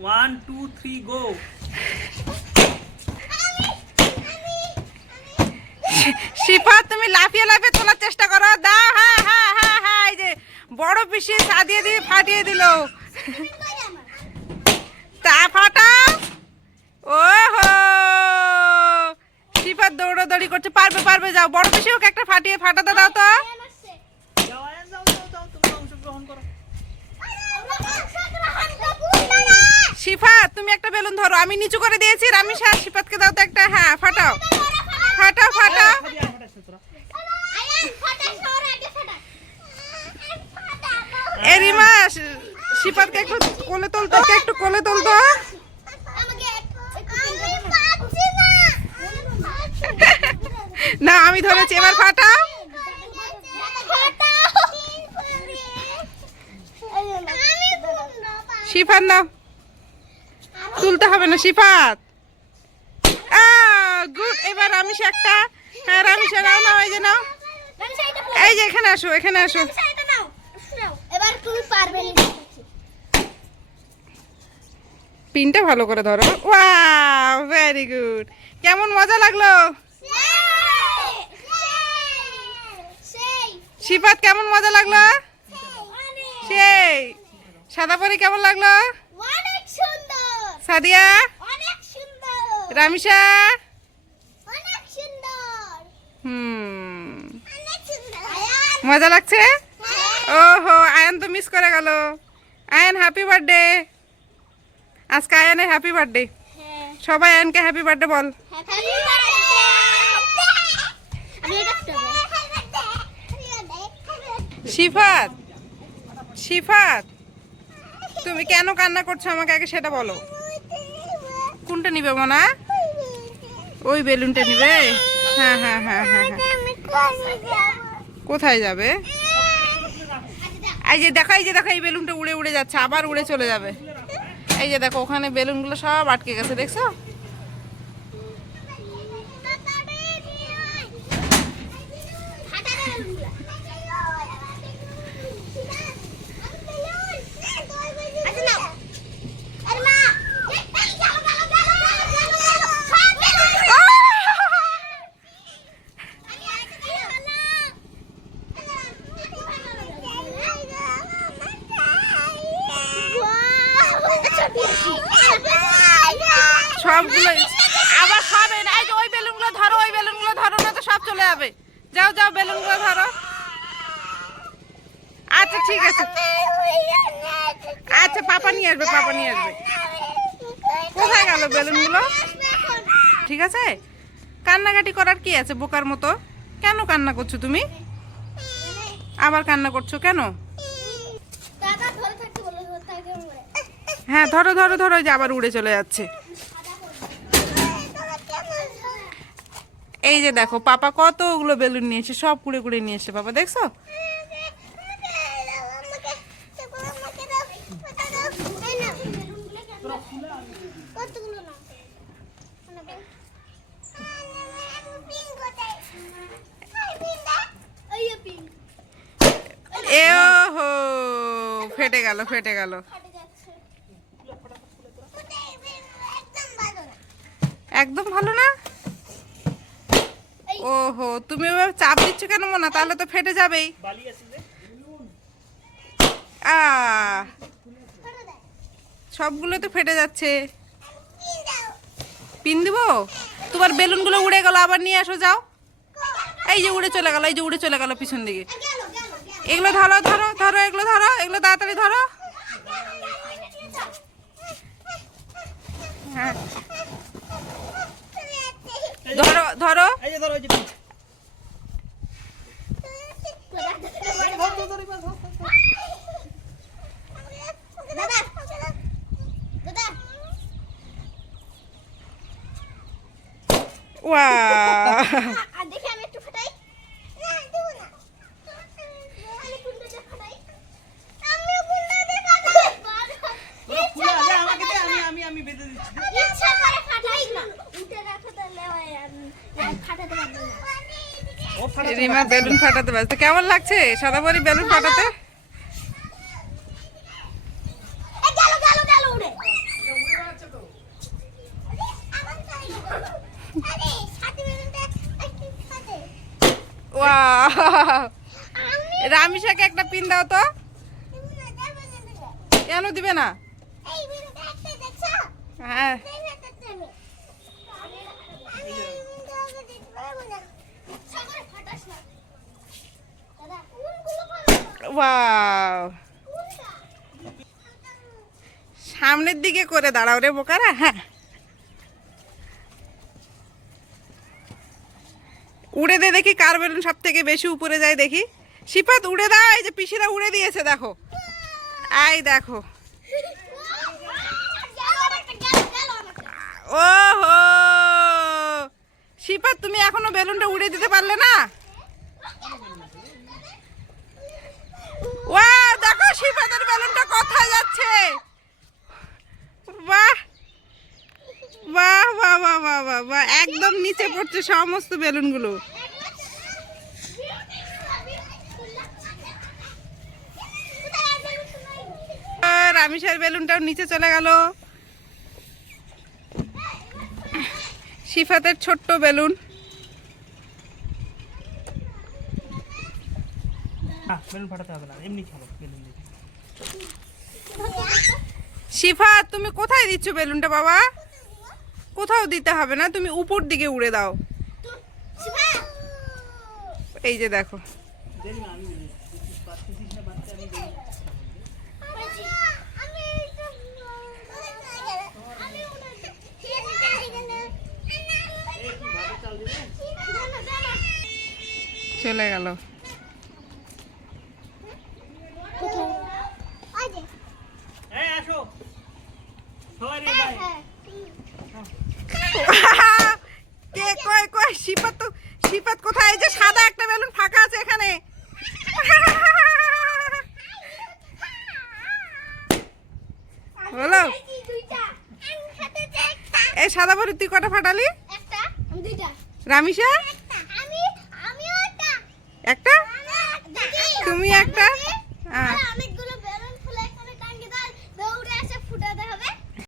1 2 3 গো। শিফা তুমি লাফিয়ে লাফিয়ে তোলার চেষ্টা করো। দাও, হ্যাঁ হ্যাঁ হ্যাঁ হ্যাঁ, এই যে বড় পিসি সাদিয়ে দিয়ে ফাটিয়ে দিল। তা ফাটাও। ওহো, শিফা দৌড়াদৌড়ি করছে। পারবে পারবে, যাও বড় পিসি ওকে একটা ফাটিয়ে ফাটাতে দাও তো। যাও আয়ান, যাও যাও যাও, তুমি অংশগ্রহণ করো। শিফা তুমি একটা বেলুন ধরো, আমি নিচু করে দিয়েছি। রামিসা শিফাতকে দাও তো একটা। হ্যাঁ ফাটাও ফাটাও ফাটাও। এ রিমা, শিফাতকে একটু কোলে তুলতো, একটু কোলে তুলতো। না আমি ধরেছি, এবার ফাটাও। শিফাত নাও, তুলতে হবে না শিফাত। গুড, এবার রামিসা একটা। হ্যাঁ রামিসা নাও, নাও এই যে নাও, এই যে এখানে আসো, এখানে আসো। এবার তুমি পারবে না। পিনটা ভালো করে ধরো। Wow, very good. কেমন মজা লাগলো শিফাত? কেমন মজা লাগলো? সেই। সাদা পরি কেমন লাগলো? অনেক সুন্দর। সাদিয়া, অনেক সুন্দর। রামিসা, অনেক সুন্দর। অনেক সুন্দর। মজা লাগছে? ওহো, আয়ান তো মিস করে গেল। Ayaan happy birthday. আজকে আয়ানের হ্যাপি বার্থডে। সবাই আয়ানকে হ্যাপি বার্থডে বল। Happy birthday. শিফাত, শিফাত তুমি কেন কান্না করছো আমাকে আগে সেটা বলো। কোনটা নিবে মনা? ওই বেলুনটা নিবে? হ্যাঁ হ্যাঁ হ্যাঁ হ্যাঁ হ্যাঁ। কোথায় যাবে? এই যে দেখো, এই যে দেখো, এই বেলুনটা উড়ে উড়ে যাচ্ছে, আবার উড়ে চলে যাবে। এই যে দেখো, ওখানে বেলুনগুলো সব আটকে গেছে, দেখছো? সবগুলো আবার খাবে না। এই যে ওই বেলুনগুলো ধরো, ওই বেলুনগুলো ধরো, না তো সব চলে যাবে। যাও যাও, বেলুনগুলো ধরো। আচ্ছা ঠিক আছে, আচ্ছা পাপা নিয়ে আসবে, পাপা নিয়ে আসবে। কোথায় গেল বেলুনগুলো? ঠিক আছে, কান্নাকাটি করার কি আছে বোকার মতো? কেন কান্না করছো তুমি? আবার কান্না করছো কেন? হ্যাঁ ধরো ধরো ধরো, যে আবার উড়ে চলে যাচ্ছে। এই যে দেখো, পাপা কতগুলো বেলুন নিয়েছে, সব কুড়ে কুড়ে নিয়ে এসে। পাপা দেখছো? এ হো, ফেটে গেল, ফেটে গেল। একদম ভালো না। ওহো, তুমি এবার চাপ দিচ্ছ কেন মনা? তাহলে তো ফেটে যাবেই। সবগুলো তো ফেটে যাচ্ছে। পিন দিব? তোমার বেলুনগুলো উড়ে গেল, আবার নিয়ে আসো যাও। এই যে উড়ে চলে গেল, এই যে উড়ে চলে গেল পিছন দিকে। এগুলো ধরো ধরো ধরো, এগুলো ধরো, এগুলো তাড়াতাড়ি ধরো। হ্যাঁ ধরো ধরো। এই যে ধরো, এই যে দেখে আমি একটু ফাটাই। না দেব না, আমি কুন্ডা দিয়ে ফাটাই। আমি কুন্ডা দিয়ে ফাটাই। ফুলে আগে আমাকে দে, আমি বেঁধে দিচ্ছি। ইচ্ছা করে ফাটাই না, উঠে রাখো তাহলে ফাটাতে পারবে না। ও ফাটা। রিমা বেলুন ফাটাতে ব্যস্ত। কেমন লাগছে সাদা পরি বেলুন ফাটাতে? গেল গেল গেল উড়ে। রামিসাকে একটা পিন দাও তো। কেন দিবে না? হ্যাঁ ওয়াও, সামনের দিকে করে দাঁড়াও রে বোকারা। হ্যাঁ উড়ে দে দেখি কার বেলুন সব থেকে বেশি উপরে যায় দেখি। শিফাত উড়ে দাও, এই যে পিসিরা উড়ে দিয়েছে দেখো, এই দেখো। ওহো শিফাত তুমি এখনো বেলুনটা উড়ে দিতে পারলে না। ওয়াও দেখো শিফাতের বেলুনটা কোথায় যাচ্ছে। বাহ বাহ বাহ বাহ বাহ বাহ বাহ, একদম নিচে পড়ছে সমস্ত বেলুনগুলো। রামিসার বেলুনটাও নিচে চলে গেল। শিফাতের ছোট্ট বেলুন। বেলুন ফাটাতে হবে না, এমনি খেলো বেলুন দিয়ে। শিফাত তুমি কোথায় দিচ্ছ বেলুনটা বাবা? কোথাও দিতে হবে না, তুমি উপর দিকে উড়ে দাও। এই যে দেখো চলে গেল। আসো সবাই রে যাই। কে কই কই শিফাত তো, শিফাত কোথায়? এই যে সাদা একটা বেলুন ফাঁকা আছে এখানে। হলো এই সাদা বেলুন তুই কটা ফাটালি? একটা, দুইটা। রামিসা